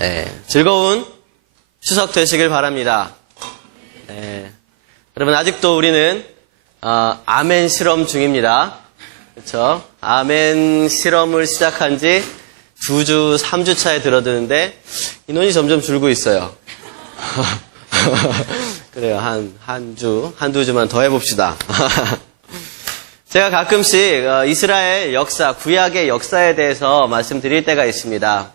네, 즐거운 추석 되시길 바랍니다. 네, 여러분 아직도 우리는 아멘 실험 중입니다. 그렇죠? 아멘 실험을 시작한 지 2주, 3주 차에 들어드는데 인원이 점점 줄고 있어요. 그래요. 한두 주만 더 해봅시다. 제가 가끔씩 이스라엘 역사, 구약의 역사에 대해서 말씀드릴 때가 있습니다.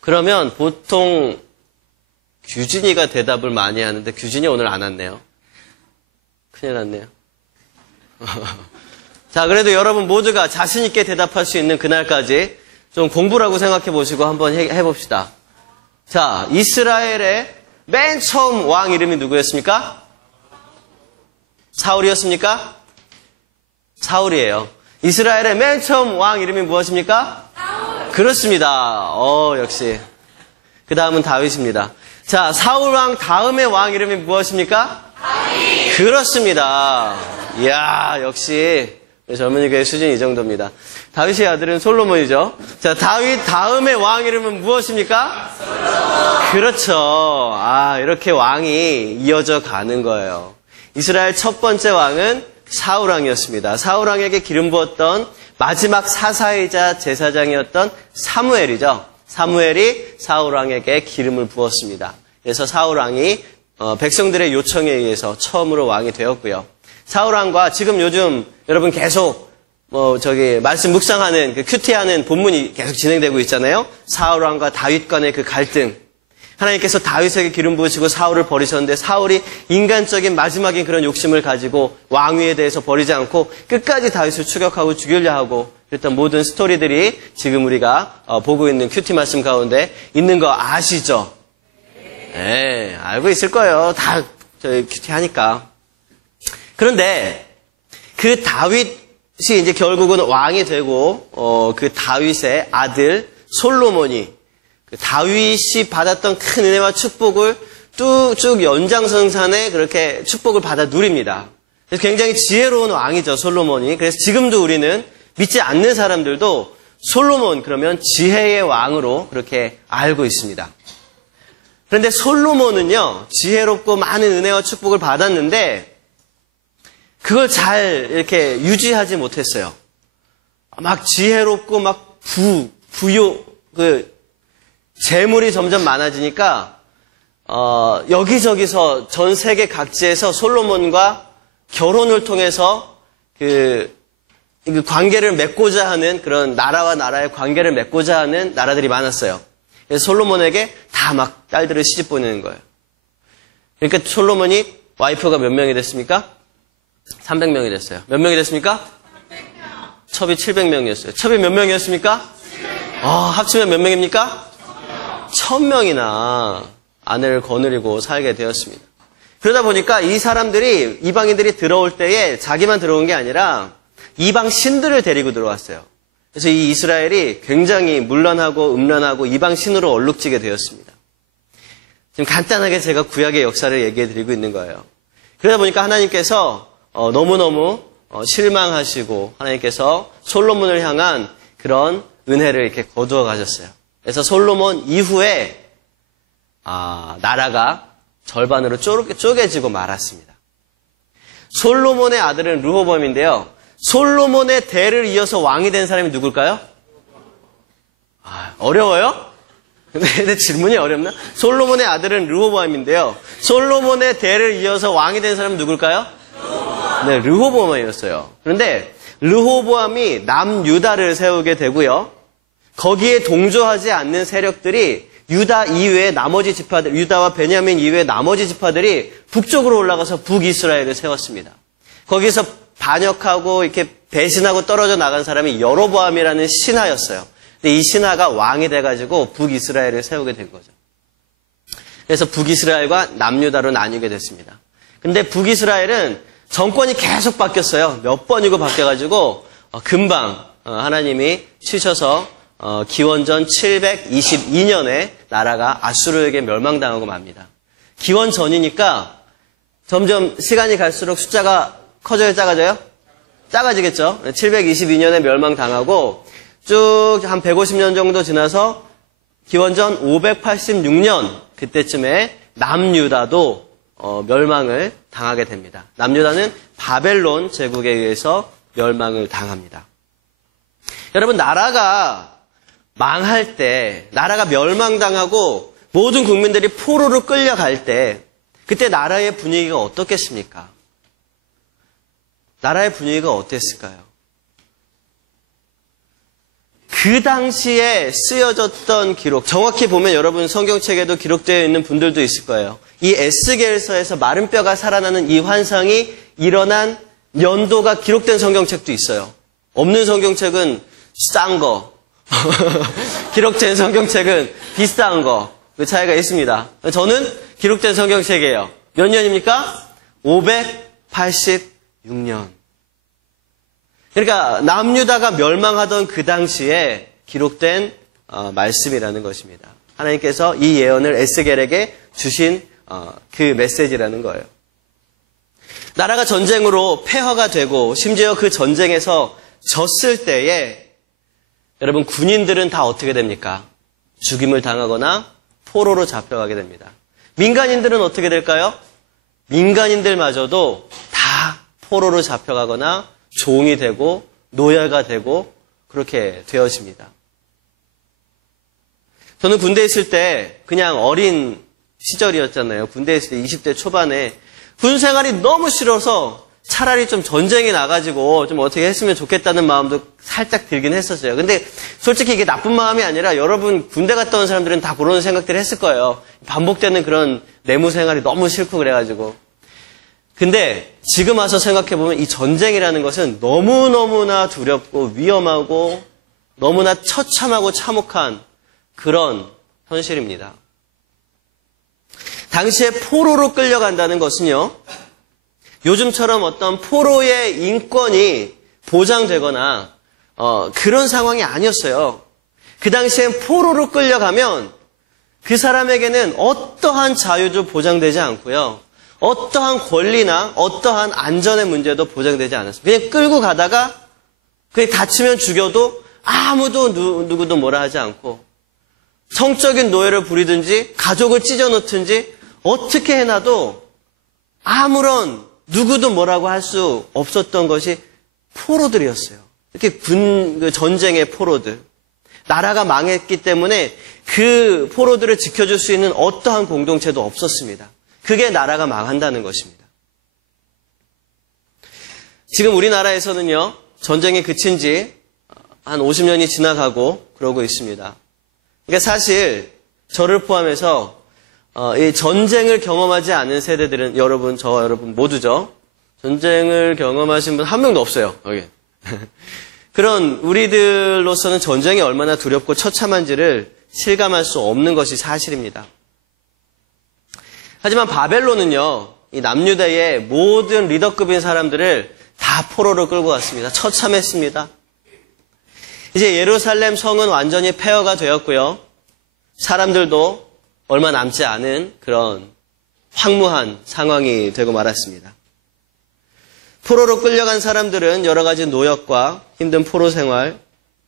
그러면 보통 규진이가 대답을 많이 하는데 규진이 오늘 안 왔네요. 큰일 났네요. 자, 그래도 여러분 모두가 자신 있게 대답할 수 있는 그날까지 좀 공부라고 생각해 보시고 한번 해봅시다. 자, 이스라엘의 맨 처음 왕 이름이 누구였습니까? 사울이었습니까? 사울이에요. 이스라엘의 맨 처음 왕 이름이 무엇입니까? 사울. 그렇습니다. 역시. 그 다음은 다윗입니다. 자, 사울 왕 다음의 왕 이름이 무엇입니까? 다윗. 그렇습니다. 이야, 역시 젊은이 교회 수준이 이 정도입니다. 다윗의 아들은 솔로몬이죠. 자, 다윗 다음의 왕 이름은 무엇입니까? 솔로몬. 그렇죠. 이렇게 왕이 이어져 가는 거예요. 이스라엘 첫 번째 왕은 사울 왕이었습니다. 사울 왕에게 기름 부었던 마지막 사사이자 제사장이었던 사무엘이죠. 사무엘이 사울 왕에게 기름을 부었습니다. 그래서 사울 왕이 백성들의 요청에 의해서 처음으로 왕이 되었고요. 사울 왕과 지금 요즘 여러분 계속 말씀 묵상하는 그 큐티하는 본문이 계속 진행되고 있잖아요. 사울 왕과 다윗 간의 그 갈등. 하나님께서 다윗에게 기름 부으시고 사울을 버리셨는데 사울이 인간적인 마지막인 그런 욕심을 가지고 왕위에 대해서 버리지 않고 끝까지 다윗을 추격하고 죽이려 하고 그랬던 모든 스토리들이 지금 우리가 보고 있는 큐티 말씀 가운데 있는 거 아시죠? 네, 알고 있을 거예요. 다 저희 큐티 하니까. 그런데 그 다윗이 이제 결국은 왕이 되고 그 다윗의 아들 솔로몬이 그 다윗이 받았던 큰 은혜와 축복을 쭉 연장선상에 그렇게 축복을 받아 누립니다. 그래서 굉장히 지혜로운 왕이죠, 솔로몬이. 그래서 지금도 우리는 믿지 않는 사람들도 솔로몬 그러면 지혜의 왕으로 그렇게 알고 있습니다. 그런데 솔로몬은요, 지혜롭고 많은 은혜와 축복을 받았는데 그걸 잘 이렇게 유지하지 못했어요. 막 지혜롭고 막 재물이 점점 많아지니까 여기저기서 전 세계 각지에서 솔로몬과 결혼을 통해서 그 관계를 맺고자 하는 그런 나라와 나라의 관계를 맺고자 하는 나라들이 많았어요. 그래서 솔로몬에게 다 막 딸들을 시집 보내는 거예요. 그러니까 솔로몬이 와이프가 몇 명이 됐습니까? 300명이 됐어요. 몇 명이 됐습니까? 300명. 첩이 700명이었어요. 첩이 몇 명이었습니까? 700명. 합치면 몇 명입니까? 1000명이나 아내를 거느리고 살게 되었습니다. 그러다 보니까 이 사람들이, 이방인들이 들어올 때에 자기만 들어온 게 아니라 이방 신들을 데리고 들어왔어요. 그래서 이 이스라엘이 굉장히 문란하고 음란하고 이방 신으로 얼룩지게 되었습니다. 지금 간단하게 제가 구약의 역사를 얘기해 드리고 있는 거예요. 그러다 보니까 하나님께서 너무너무 실망하시고 하나님께서 솔로몬을 향한 그런 은혜를 이렇게 거두어 가셨어요. 그래서 솔로몬 이후에 나라가 절반으로 쪼개지고 말았습니다. 솔로몬의 아들은 르호보암인데요. 솔로몬의 대를 이어서 왕이 된 사람이 누굴까요? 어려워요? 근데 질문이 어렵나? 솔로몬의 아들은 르호보암인데요. 솔로몬의 대를 이어서 왕이 된 사람은 누굴까요? 네, 르호보암이었어요. 그런데 르호보암이 남유다를 세우게 되고요. 거기에 동조하지 않는 세력들이 유다 이외의 나머지 지파들, 유다와 베냐민 이외의 나머지 지파들이 북쪽으로 올라가서 북이스라엘을 세웠습니다. 거기서 반역하고 이렇게 배신하고 떨어져 나간 사람이 여로보암이라는 신하였어요. 근데 이 신하가 왕이 돼가지고 북이스라엘을 세우게 된 거죠. 그래서 북이스라엘과 남유다로 나뉘게 됐습니다. 근데 북이스라엘은 정권이 계속 바뀌었어요. 몇 번이고 바뀌어가지고 금방 하나님이 치셔서 기원전 722년에 나라가 아수르에게 멸망당하고 맙니다. 기원 전이니까 점점 시간이 갈수록 숫자가 커져요, 작아져요? 작아지겠죠. 722년에 멸망당하고 쭉 한 150년 정도 지나서 기원전 586년 그때쯤에 남유다도 멸망을 당하게 됩니다. 남유다는 바벨론 제국에 의해서 멸망을 당합니다. 여러분, 나라가 망할 때, 나라가 멸망당하고 모든 국민들이 포로로 끌려갈 때 그때 나라의 분위기가 어떻겠습니까? 나라의 분위기가 어땠을까요? 그 당시에 쓰여졌던 기록, 정확히 보면 여러분 성경책에도 기록되어 있는 분들도 있을 거예요. 이 에스겔서에서 마른 뼈가 살아나는 이 환상이 일어난 연도가 기록된 성경책도 있어요. 없는 성경책은 싼 거, 기록된 성경책은 비싼 거, 그 차이가 있습니다. 저는 기록된 성경책이에요. 몇 년입니까? 586년. 그러니까 남유다가 멸망하던 그 당시에 기록된 말씀이라는 것입니다. 하나님께서 이 예언을 에스겔에게 주신 그 메시지라는 거예요. 나라가 전쟁으로 폐허가 되고 심지어 그 전쟁에서 졌을 때에 여러분 군인들은 다 어떻게 됩니까? 죽임을 당하거나 포로로 잡혀가게 됩니다. 민간인들은 어떻게 될까요? 민간인들마저도 다 포로로 잡혀가거나 종이 되고 노예가 되고 그렇게 되어집니다. 저는 군대에 있을 때 그냥 어린 시절이었잖아요. 군대에 있을 때 20대 초반에 군 생활이 너무 싫어서 차라리 좀 전쟁이 나가지고 좀 어떻게 했으면 좋겠다는 마음도 살짝 들긴 했었어요. 근데 솔직히 이게 나쁜 마음이 아니라 여러분 군대 갔다 온 사람들은 다 그런 생각들을 했을 거예요. 반복되는 그런 내무 생활이 너무 싫고 그래가지고. 근데 지금 와서 생각해보면 이 전쟁이라는 것은 너무너무나 두렵고 위험하고 너무나 처참하고 참혹한 그런 현실입니다. 당시에 포로로 끌려간다는 것은요, 요즘처럼 어떤 포로의 인권이 보장되거나 그런 상황이 아니었어요. 그 당시엔 포로로 끌려가면 그 사람에게는 어떠한 자유도 보장되지 않고요. 어떠한 권리나 어떠한 안전의 문제도 보장되지 않았어요. 그냥 끌고 가다가 그냥 다치면 죽여도 아무도 누구도 뭐라 하지 않고 성적인 노예를 부리든지 가족을 찢어놓든지 어떻게 해놔도 아무런 누구도 뭐라고 할 수 없었던 것이 포로들이었어요. 이렇게 전쟁의 포로들. 나라가 망했기 때문에 그 포로들을 지켜줄 수 있는 어떠한 공동체도 없었습니다. 그게 나라가 망한다는 것입니다. 지금 우리나라에서는요, 전쟁이 그친 지 한 50년이 지나가고 그러고 있습니다. 그러니까 사실 저를 포함해서 이 전쟁을 경험하지 않은 세대들은 여러분, 저 여러분 모두죠. 전쟁을 경험하신 분 한 명도 없어요. 여기. 그런 우리들로서는 전쟁이 얼마나 두렵고 처참한지를 실감할 수 없는 것이 사실입니다. 하지만 바벨론은요, 이 남유다의 모든 리더급인 사람들을 다 포로로 끌고 갔습니다. 처참했습니다. 이제 예루살렘 성은 완전히 폐허가 되었고요. 사람들도 얼마 남지 않은 그런 황무한 상황이 되고 말았습니다. 포로로 끌려간 사람들은 여러 가지 노역과 힘든 포로 생활,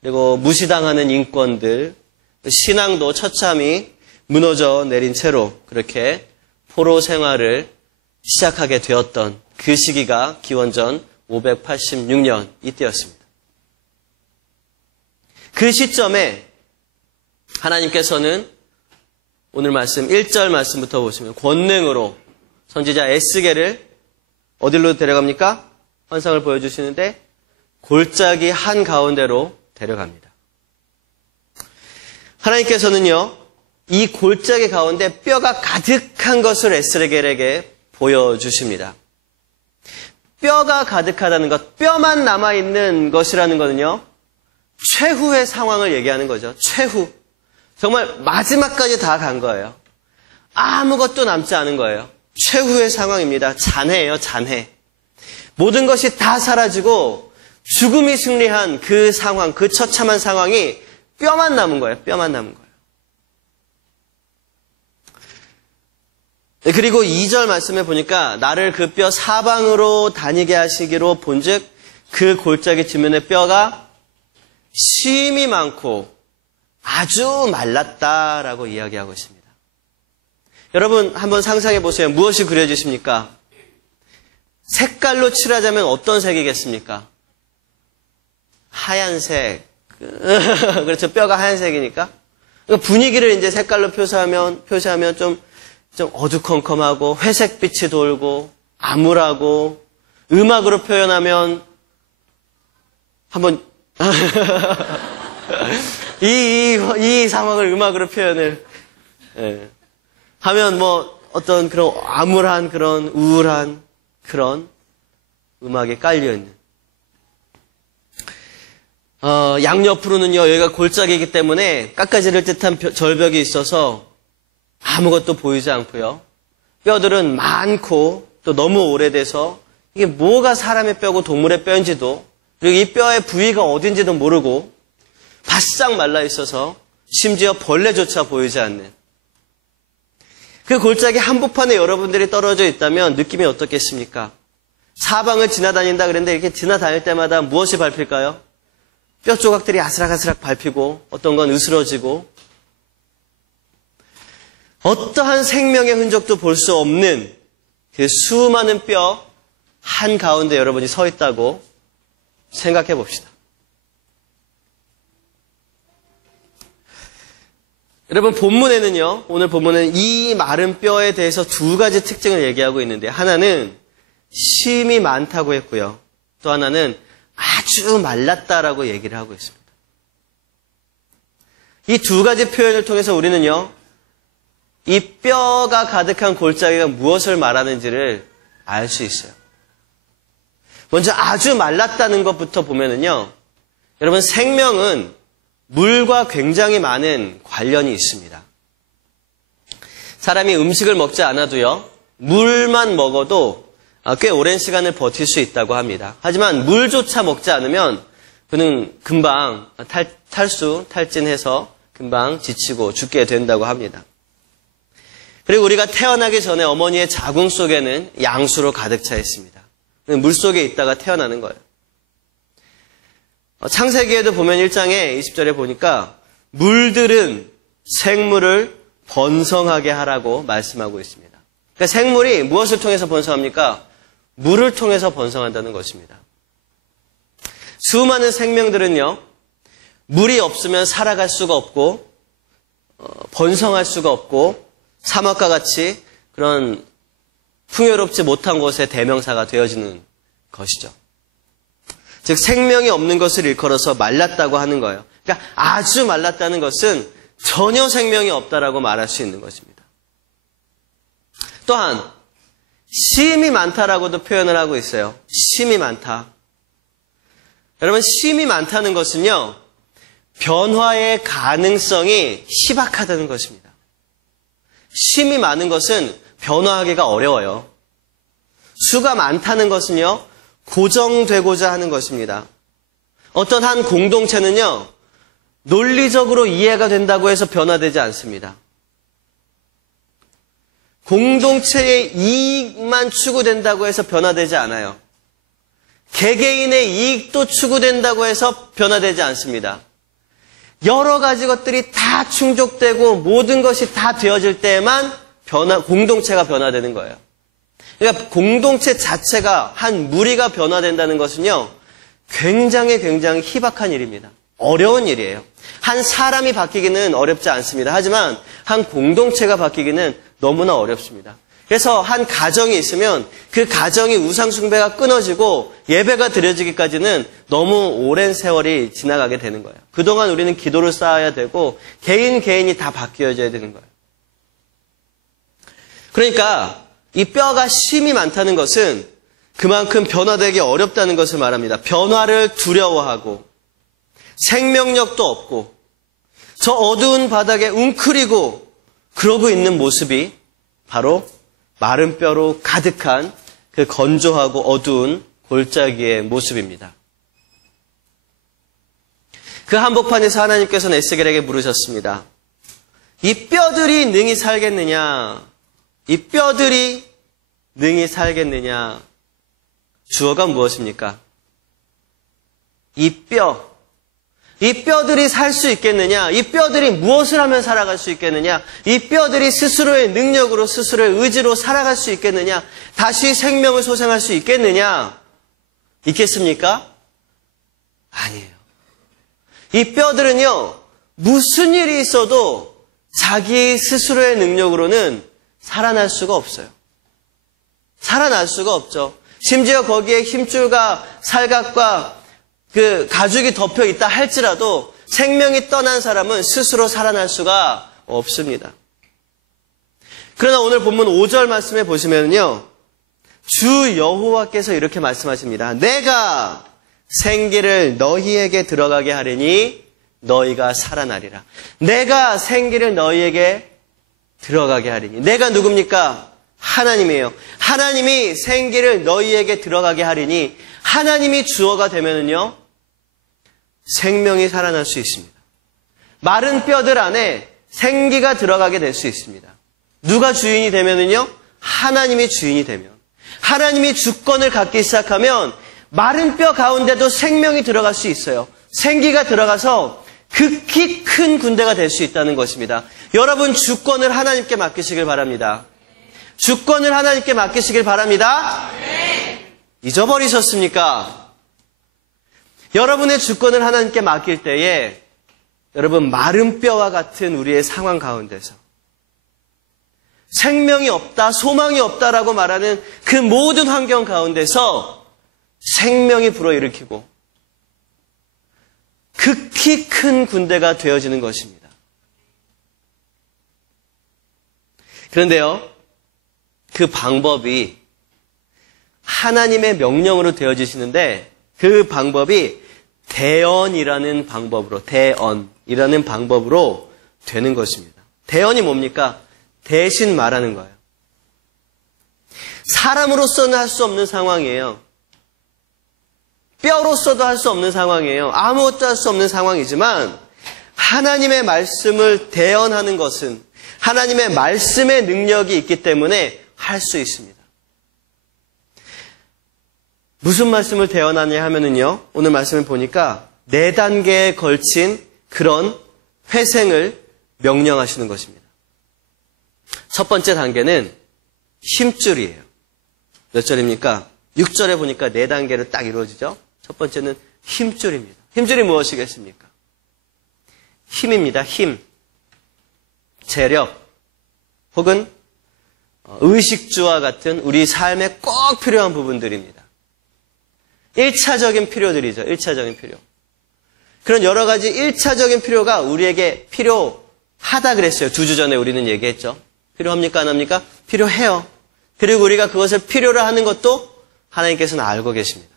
그리고 무시당하는 인권들, 신앙도 처참히 무너져 내린 채로 그렇게 포로 생활을 시작하게 되었던 그 시기가 기원전 586년 이때였습니다. 그 시점에 하나님께서는 오늘 말씀 1절 말씀부터 보시면 권능으로 선지자 에스겔을 어디로 데려갑니까? 환상을 보여주시는데 골짜기 한가운데로 데려갑니다. 하나님께서는요, 이 골짜기 가운데 뼈가 가득한 것을 에스겔에게 보여주십니다. 뼈가 가득하다는 것, 뼈만 남아있는 것이라는 것은요, 최후의 상황을 얘기하는 거죠. 최후. 정말 마지막까지 다 간 거예요. 아무것도 남지 않은 거예요. 최후의 상황입니다. 잔해예요, 잔해. 모든 것이 다 사라지고 죽음이 승리한 그 상황, 그 처참한 상황이 뼈만 남은 거예요. 뼈만 남은 거예요. 그리고 2절 말씀에 보니까 나를 그 뼈 사방으로 다니게 하시기로 본즉 그 골짜기 지면의 뼈가 쉼이 많고 아주 말랐다라고 이야기하고 있습니다. 여러분 한번 상상해 보세요. 무엇이 그려지십니까? 색깔로 칠하자면 어떤 색이겠습니까? 하얀색. 그렇죠. 뼈가 하얀색이니까. 분위기를 이제 색깔로 표시하면 좀 어두컴컴하고 회색빛이 돌고 암울하고, 음악으로 표현하면 한번 이 상황을 음악으로 표현을 하면 뭐 어떤 그런 암울한 그런 우울한 그런 음악이 깔려있는 양옆으로는요 여기가 골짜기이기 때문에 깎아지를 듯한 절벽이 있어서 아무것도 보이지 않고요. 뼈들은 많고 또 너무 오래돼서 이게 뭐가 사람의 뼈고 동물의 뼈인지도, 그리고 이 뼈의 부위가 어딘지도 모르고 바싹 말라 있어서 심지어 벌레조차 보이지 않는 그 골짜기 한복판에 여러분들이 떨어져 있다면 느낌이 어떻겠습니까? 사방을 지나다닌다 그랬는데 이렇게 지나다닐 때마다 무엇이 밟힐까요? 뼈 조각들이 아스락아스락 밟히고 어떤 건 으스러지고 어떠한 생명의 흔적도 볼 수 없는 그 수많은 뼈 한가운데 여러분이 서 있다고 생각해 봅시다. 여러분 본문에는요, 오늘 본문은 이 마른 뼈에 대해서 두 가지 특징을 얘기하고 있는데, 하나는 쉼이 많다고 했고요. 또 하나는 아주 말랐다라고 얘기를 하고 있습니다. 이 두 가지 표현을 통해서 우리는요, 이 뼈가 가득한 골짜기가 무엇을 말하는지를 알 수 있어요. 먼저 아주 말랐다는 것부터 보면은요, 여러분 생명은 물과 굉장히 많은 관련이 있습니다. 사람이 음식을 먹지 않아도요, 물만 먹어도 꽤 오랜 시간을 버틸 수 있다고 합니다. 하지만 물조차 먹지 않으면 그는 금방 탈진해서 금방 지치고 죽게 된다고 합니다. 그리고 우리가 태어나기 전에 어머니의 자궁 속에는 양수로 가득 차 있습니다. 물 속에 있다가 태어나는 거예요. 창세기에도 보면 1장에 20절에 보니까 물들은 생물을 번성하게 하라고 말씀하고 있습니다. 그러니까 생물이 무엇을 통해서 번성합니까? 물을 통해서 번성한다는 것입니다. 수많은 생명들은요, 물이 없으면 살아갈 수가 없고 번성할 수가 없고 사막과 같이 그런 풍요롭지 못한 곳의 대명사가 되어지는 것이죠. 즉 생명이 없는 것을 일컬어서 말랐다고 하는 거예요. 그러니까 아주 말랐다는 것은 전혀 생명이 없다라고 말할 수 있는 것입니다. 또한 쉼이 많다라고도 표현을 하고 있어요. 쉼이 많다. 여러분 쉼이 많다는 것은요, 변화의 가능성이 희박하다는 것입니다. 쉼이 많은 것은 변화하기가 어려워요. 수가 많다는 것은요, 고정되고자 하는 것입니다. 어떤 한 공동체는요, 논리적으로 이해가 된다고 해서 변화되지 않습니다. 공동체의 이익만 추구된다고 해서 변화되지 않아요. 개개인의 이익도 추구된다고 해서 변화되지 않습니다. 여러 가지 것들이 다 충족되고 모든 것이 다 되어질 때만 공동체가 변화되는 거예요. 그러니까 공동체 자체가 한 무리가 변화된다는 것은요, 굉장히 희박한 일입니다. 어려운 일이에요. 한 사람이 바뀌기는 어렵지 않습니다. 하지만 한 공동체가 바뀌기는 너무나 어렵습니다. 그래서 한 가정이 있으면 그 가정이 우상 숭배가 끊어지고 예배가 드려지기까지는 너무 오랜 세월이 지나가게 되는 거예요. 그동안 우리는 기도를 쌓아야 되고 개인이 다 바뀌어져야 되는 거예요. 그러니까 이 뼈가 쉼이 많다는 것은 그만큼 변화되기 어렵다는 것을 말합니다. 변화를 두려워하고 생명력도 없고 저 어두운 바닥에 웅크리고 그러고 있는 모습이 바로 마른 뼈로 가득한 그 건조하고 어두운 골짜기의 모습입니다. 그 한복판에서 하나님께서는 에스겔에게 물으셨습니다. 이 뼈들이 능히 살겠느냐? 이 뼈들이 능히 살겠느냐? 주어가 무엇입니까? 이 뼈. 이 뼈들이 살 수 있겠느냐? 이 뼈들이 무엇을 하면 살아갈 수 있겠느냐? 이 뼈들이 스스로의 능력으로, 스스로의 의지로 살아갈 수 있겠느냐? 다시 생명을 소생할 수 있겠느냐? 있겠습니까? 아니에요. 이 뼈들은요, 무슨 일이 있어도 자기 스스로의 능력으로는 살아날 수가 없어요. 살아날 수가 없죠. 심지어 거기에 힘줄과 살갑과 그 가죽이 덮여 있다 할지라도 생명이 떠난 사람은 스스로 살아날 수가 없습니다. 그러나 오늘 본문 5절 말씀에 보시면요, 주 여호와께서 이렇게 말씀하십니다. 내가 생기를 너희에게 들어가게 하리니 너희가 살아나리라. 내가 생기를 너희에게 들어가게 하리니. 내가 누굽니까? 하나님이에요. 하나님이 생기를 너희에게 들어가게 하리니, 하나님이 주어가 되면은요, 생명이 살아날 수 있습니다. 마른 뼈들 안에 생기가 들어가게 될 수 있습니다. 누가 주인이 되면은요, 하나님이 주인이 되면, 하나님이 주권을 갖기 시작하면 마른 뼈 가운데도 생명이 들어갈 수 있어요. 생기가 들어가서 극히 큰 군대가 될 수 있다는 것입니다. 여러분, 주권을 하나님께 맡기시길 바랍니다. 주권을 하나님께 맡기시길 바랍니다. 잊어버리셨습니까? 여러분의 주권을 하나님께 맡길 때에 여러분, 마른 뼈와 같은 우리의 상황 가운데서 생명이 없다, 소망이 없다라고 말하는 그 모든 환경 가운데서 생명이 불어일으키고 극히 큰 군대가 되어지는 것입니다. 그런데요, 그 방법이 하나님의 명령으로 되어지시는데 그 방법이 대언이라는 방법으로, 대언이라는 방법으로 되는 것입니다. 대언이 뭡니까? 대신 말하는 거예요. 사람으로서는 할 수 없는 상황이에요. 뼈로서도 할 수 없는 상황이에요. 아무것도 할 수 없는 상황이지만 하나님의 말씀을 대언하는 것은 하나님의 말씀의 능력이 있기 때문에 할 수 있습니다. 무슨 말씀을 대언하냐 하면은요, 오늘 말씀을 보니까 4단계에 걸친 그런 회생을 명령하시는 것입니다. 첫 번째 단계는 힘줄이에요. 몇 절입니까? 6절에 보니까 4단계로 딱 이루어지죠. 첫 번째는 힘줄입니다. 힘줄이 무엇이겠습니까? 힘입니다. 힘. 재력. 혹은 의식주와 같은 우리 삶에 꼭 필요한 부분들입니다. 1차적인 필요들이죠. 1차적인 필요. 그런 여러 가지 1차적인 필요가 우리에게 필요하다 그랬어요. 2주 전에 우리는 얘기했죠. 필요합니까? 안 합니까? 필요해요. 그리고 우리가 그것을 필요로 하는 것도 하나님께서는 알고 계십니다.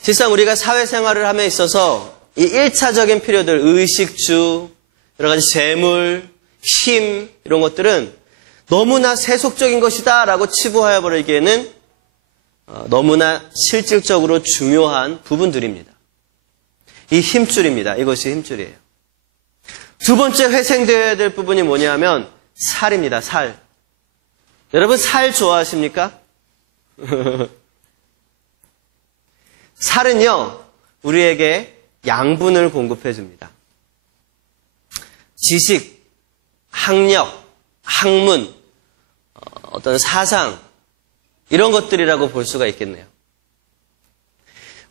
실상 우리가 사회생활을 함에 있어서 이 1차적인 필요들, 의식주, 여러 가지 재물, 힘, 이런 것들은 너무나 세속적인 것이다 라고 치부하여 버리기에는 너무나 실질적으로 중요한 부분들입니다. 이 힘줄입니다. 이것이 힘줄이에요. 두 번째 회생되어야 될 부분이 뭐냐면 살입니다. 살. 여러분, 살 좋아하십니까? 살은요, 우리에게 양분을 공급해 줍니다. 지식, 학력, 학문, 어떤 사상, 이런 것들이라고 볼 수가 있겠네요.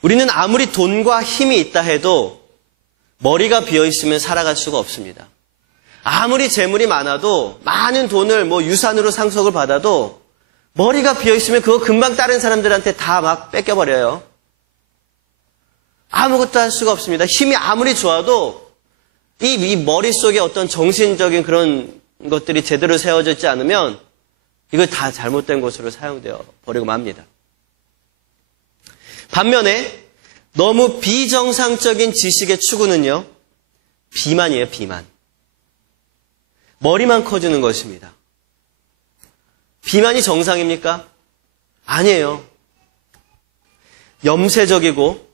우리는 아무리 돈과 힘이 있다 해도 머리가 비어있으면 살아갈 수가 없습니다. 아무리 재물이 많아도, 많은 돈을 유산으로 상속을 받아도 머리가 비어있으면 그거 금방 다른 사람들한테 다 막 뺏겨버려요. 아무것도 할 수가 없습니다. 힘이 아무리 좋아도 이 머릿속에 어떤 정신적인 그런 것들이 제대로 세워져 있지 않으면 이거 다 잘못된 것으로 사용되어 버리고 맙니다. 반면에 너무 비정상적인 지식의 추구는요, 비만이에요, 비만. 머리만 커지는 것입니다. 비만이 정상입니까? 아니에요. 염세적이고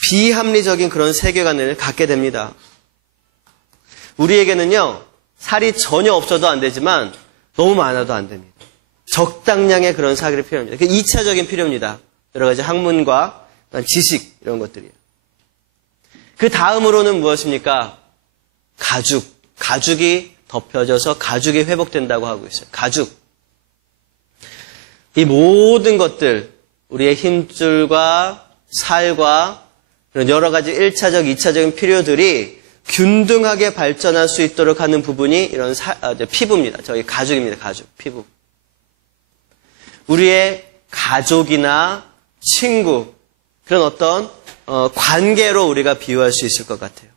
비합리적인 그런 세계관을 갖게 됩니다. 우리에게는요, 살이 전혀 없어도 안 되지만 너무 많아도 안 됩니다. 적당량의 그런 사기를 필요합니다. 그게 2차적인 필요입니다. 여러 가지 학문과 지식 이런 것들이에요. 그 다음으로는 무엇입니까? 가죽이 덮여져서 가죽이 회복된다고 하고 있어요. 가죽. 이 모든 것들, 우리의 힘줄과 살과 그런 여러 가지 1차적, 2차적인 필요들이 균등하게 발전할 수 있도록 하는 부분이 이런 피부입니다. 저희 가죽입니다. 가죽, 피부. 우리의 가족이나 친구, 그런 어떤 관계로 우리가 비유할 수 있을 것 같아요.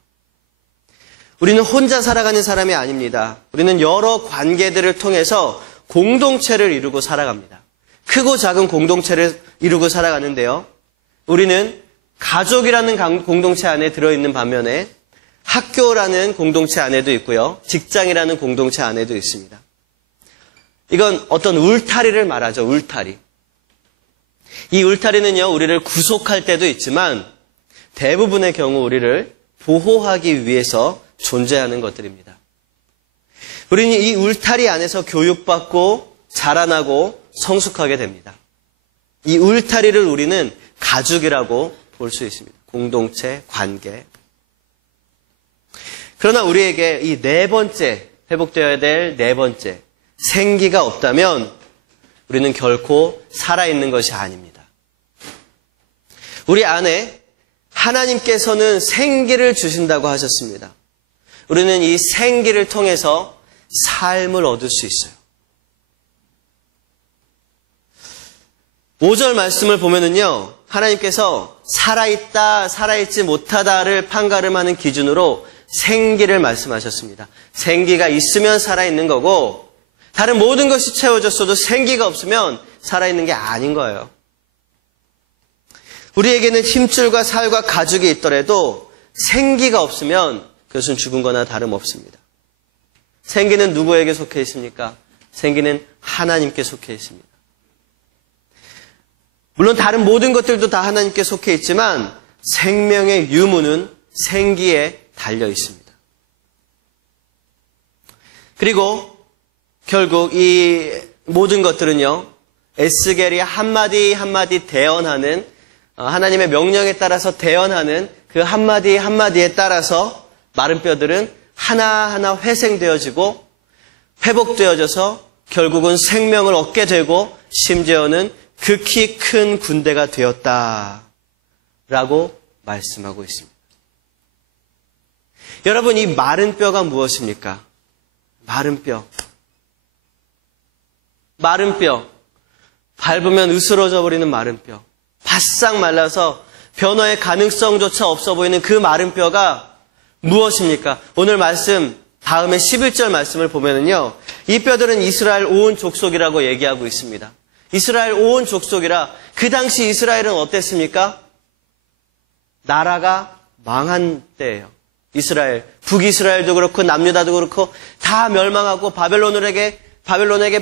우리는 혼자 살아가는 사람이 아닙니다. 우리는 여러 관계들을 통해서 공동체를 이루고 살아갑니다. 크고 작은 공동체를 이루고 살아가는데요. 우리는 가족이라는 공동체 안에 들어있는 반면에 학교라는 공동체 안에도 있고요. 직장이라는 공동체 안에도 있습니다. 이건 어떤 울타리를 말하죠. 울타리. 이 울타리는요, 우리를 구속할 때도 있지만 대부분의 경우 우리를 보호하기 위해서 존재하는 것들입니다. 우리는 이 울타리 안에서 교육받고 자라나고 성숙하게 됩니다. 이 울타리를 우리는 가족이라고 볼 수 있습니다. 공동체, 관계. 그러나 우리에게 이 네 번째, 회복되어야 될 네 번째, 생기가 없다면 우리는 결코 살아있는 것이 아닙니다. 우리 안에 하나님께서는 생기를 주신다고 하셨습니다. 우리는 이 생기를 통해서 삶을 얻을 수 있어요. 5절 말씀을 보면은요, 하나님께서 살아있다, 살아있지 못하다를 판가름하는 기준으로 생기를 말씀하셨습니다. 생기가 있으면 살아있는 거고, 다른 모든 것이 채워졌어도 생기가 없으면 살아있는 게 아닌 거예요. 우리에게는 힘줄과 살과 가죽이 있더라도 생기가 없으면 그것은 죽은 거나 다름없습니다. 생기는 누구에게 속해 있습니까? 생기는 하나님께 속해 있습니다. 물론 다른 모든 것들도 다 하나님께 속해 있지만 생명의 유무는 생기에 달려 있습니다. 그리고 결국 이 모든 것들은요, 에스겔이 한마디 한마디 대언하는, 하나님의 명령에 따라서 대언하는 그 한마디 한마디에 따라서 마른 뼈들은 하나하나 회생되어지고 회복되어져서 결국은 생명을 얻게 되고 심지어는 극히 큰 군대가 되었다라고 말씀하고 있습니다. 여러분, 이 마른 뼈가 무엇입니까? 마른 뼈. 마른 뼈. 밟으면 으스러져 버리는 마른 뼈. 바싹 말라서 변화의 가능성조차 없어 보이는 그 마른 뼈가 무엇입니까? 오늘 말씀, 다음에 11절 말씀을 보면은요, 이 뼈들은 이스라엘 온 족속이라고 얘기하고 있습니다. 이스라엘 온 족속이라, 그 당시 이스라엘은 어땠습니까? 나라가 망한 때예요. 이스라엘, 북이스라엘도 그렇고 남유다도 그렇고 다 멸망하고 바벨론에게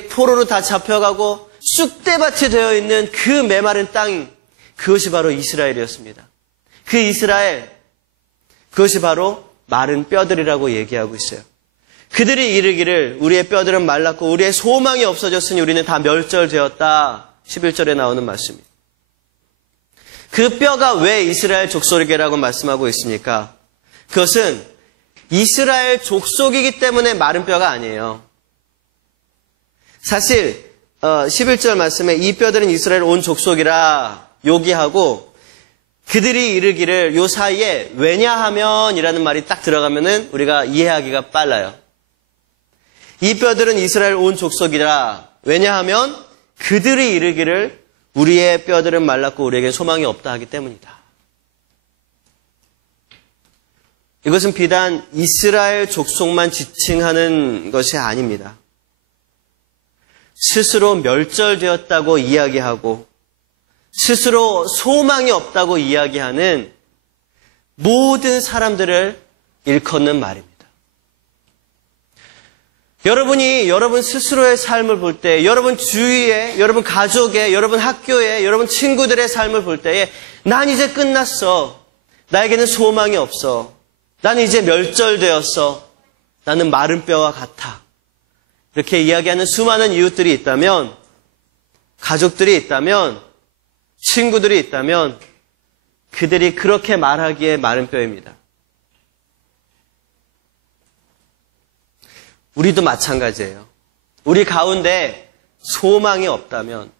포로로 다 잡혀가고 쑥대밭이 되어 있는 그 메마른 땅, 그것이 바로 이스라엘이었습니다. 그 이스라엘, 그것이 바로 마른 뼈들이라고 얘기하고 있어요. 그들이 이르기를 우리의 뼈들은 말랐고 우리의 소망이 없어졌으니 우리는 다 멸절되었다. 11절에 나오는 말씀입니다. 그 뼈가 왜 이스라엘 족속이라고 말씀하고 있습니까? 그것은 이스라엘 족속이기 때문에 마른 뼈가 아니에요. 사실 11절 말씀에 이 뼈들은 이스라엘 온 족속이라 요기하고 그들이 이르기를 요 사이에 왜냐하면 이라는 말이 딱 들어가면은 우리가 이해하기가 빨라요. 이 뼈들은 이스라엘 온 족속이라 왜냐하면 그들이 이르기를 우리의 뼈들은 말랐고 우리에게 소망이 없다 하기 때문이다. 이것은 비단 이스라엘 족속만 지칭하는 것이 아닙니다. 스스로 멸절되었다고 이야기하고 스스로 소망이 없다고 이야기하는 모든 사람들을 일컫는 말입니다. 여러분이 여러분 스스로의 삶을 볼 때, 여러분 주위에, 여러분 가족에, 여러분 학교에, 여러분 친구들의 삶을 볼 때에 난 이제 끝났어. 나에게는 소망이 없어. 나는 이제 멸절되었어. 나는 마른 뼈와 같아. 이렇게 이야기하는 수많은 이웃들이 있다면, 가족들이 있다면, 친구들이 있다면 그들이 그렇게 말하기에 마른 뼈입니다. 우리도 마찬가지예요. 우리 가운데 소망이 없다면,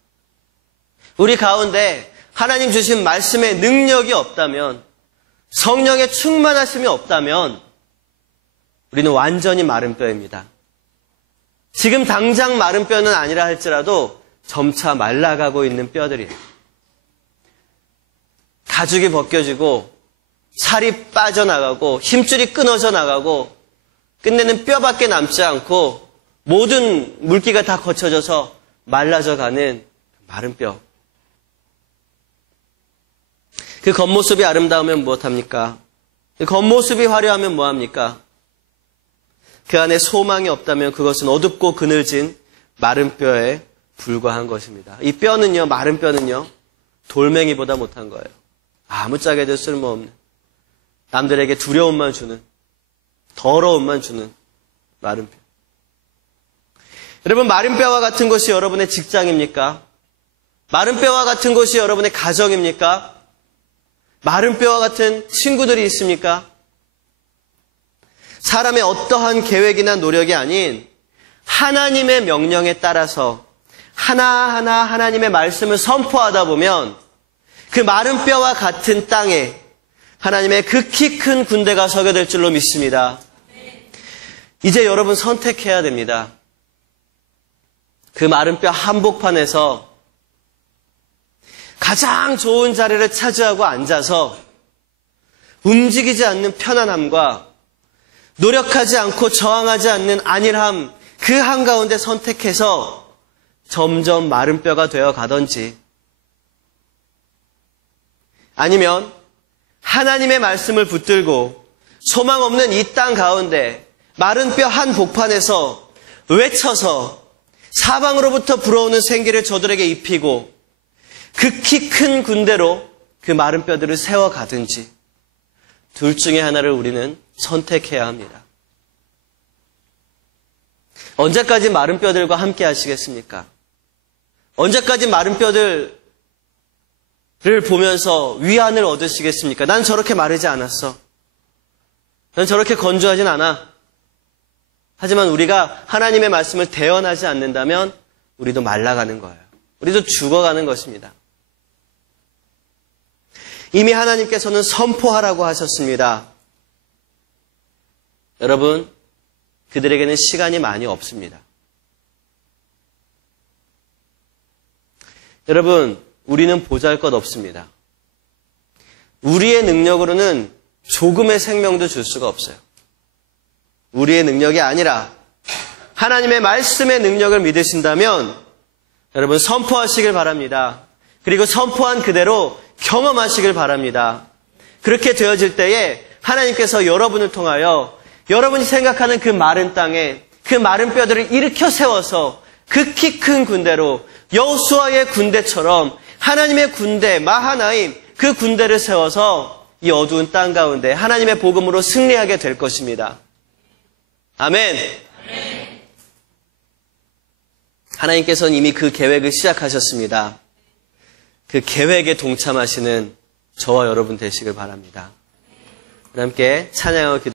우리 가운데 하나님 주신 말씀의 능력이 없다면, 성령의 충만하심이 없다면 우리는 완전히 마른 뼈입니다. 지금 당장 마른 뼈는 아니라 할지라도 점차 말라가고 있는 뼈들이에요. 가죽이 벗겨지고 살이 빠져나가고 힘줄이 끊어져 나가고 끝내는 뼈밖에 남지 않고 모든 물기가 다 거쳐져서 말라져 가는 마른 뼈. 그 겉모습이 아름다우면 무엇합니까? 그 겉모습이 화려하면 뭐합니까? 그 안에 소망이 없다면 그것은 어둡고 그늘진 마른 뼈에 불과한 것입니다. 이 뼈는요, 마른 뼈는요, 돌멩이보다 못한 거예요. 아무짝에도 쓸모없는, 남들에게 두려움만 주는, 더러움만 주는 마른 뼈. 여러분, 마른 뼈와 같은 곳이 여러분의 직장입니까? 마른 뼈와 같은 곳이 여러분의 가정입니까? 마른 뼈와 같은 친구들이 있습니까? 사람의 어떠한 계획이나 노력이 아닌 하나님의 명령에 따라서 하나하나 하나님의 말씀을 선포하다 보면 그 마른 뼈와 같은 땅에 하나님의 극히 큰 군대가 서게 될 줄로 믿습니다. 이제 여러분 선택해야 됩니다. 그 마른 뼈 한복판에서 가장 좋은 자리를 차지하고 앉아서 움직이지 않는 편안함과 노력하지 않고 저항하지 않는 안일함, 그 한가운데 선택해서 점점 마른 뼈가 되어 가던지, 아니면 하나님의 말씀을 붙들고 소망 없는 이 땅 가운데 마른 뼈 한 복판에서 외쳐서 사방으로부터 불어오는 생기를 저들에게 입히고 극히 큰 군대로 그 마른 뼈들을 세워가든지, 둘 중에 하나를 우리는 선택해야 합니다. 언제까지 마른 뼈들과 함께 하시겠습니까? 언제까지 마른 뼈들을 보면서 위안을 얻으시겠습니까? 난 저렇게 마르지 않았어. 난 저렇게 건조하진 않아. 하지만 우리가 하나님의 말씀을 대언하지 않는다면 우리도 말라가는 거예요. 우리도 죽어가는 것입니다. 이미 하나님께서는 선포하라고 하셨습니다. 여러분, 그들에게는 시간이 많이 없습니다. 여러분, 우리는 보잘것없습니다. 우리의 능력으로는 조금의 생명도 줄 수가 없어요. 우리의 능력이 아니라 하나님의 말씀의 능력을 믿으신다면 여러분 선포하시길 바랍니다. 그리고 선포한 그대로 경험하시길 바랍니다. 그렇게 되어질 때에 하나님께서 여러분을 통하여 여러분이 생각하는 그 마른 땅에 그 마른 뼈들을 일으켜 세워서 극히 큰 군대로 여호수아의 군대처럼 하나님의 군대 마하나임, 그 군대를 세워서 이 어두운 땅 가운데 하나님의 복음으로 승리하게 될 것입니다. 아멘. 하나님께서는 이미 그 계획을 시작하셨습니다. 그 계획에 동참하시는 저와 여러분 되시길 바랍니다. 함께 찬양하고 기도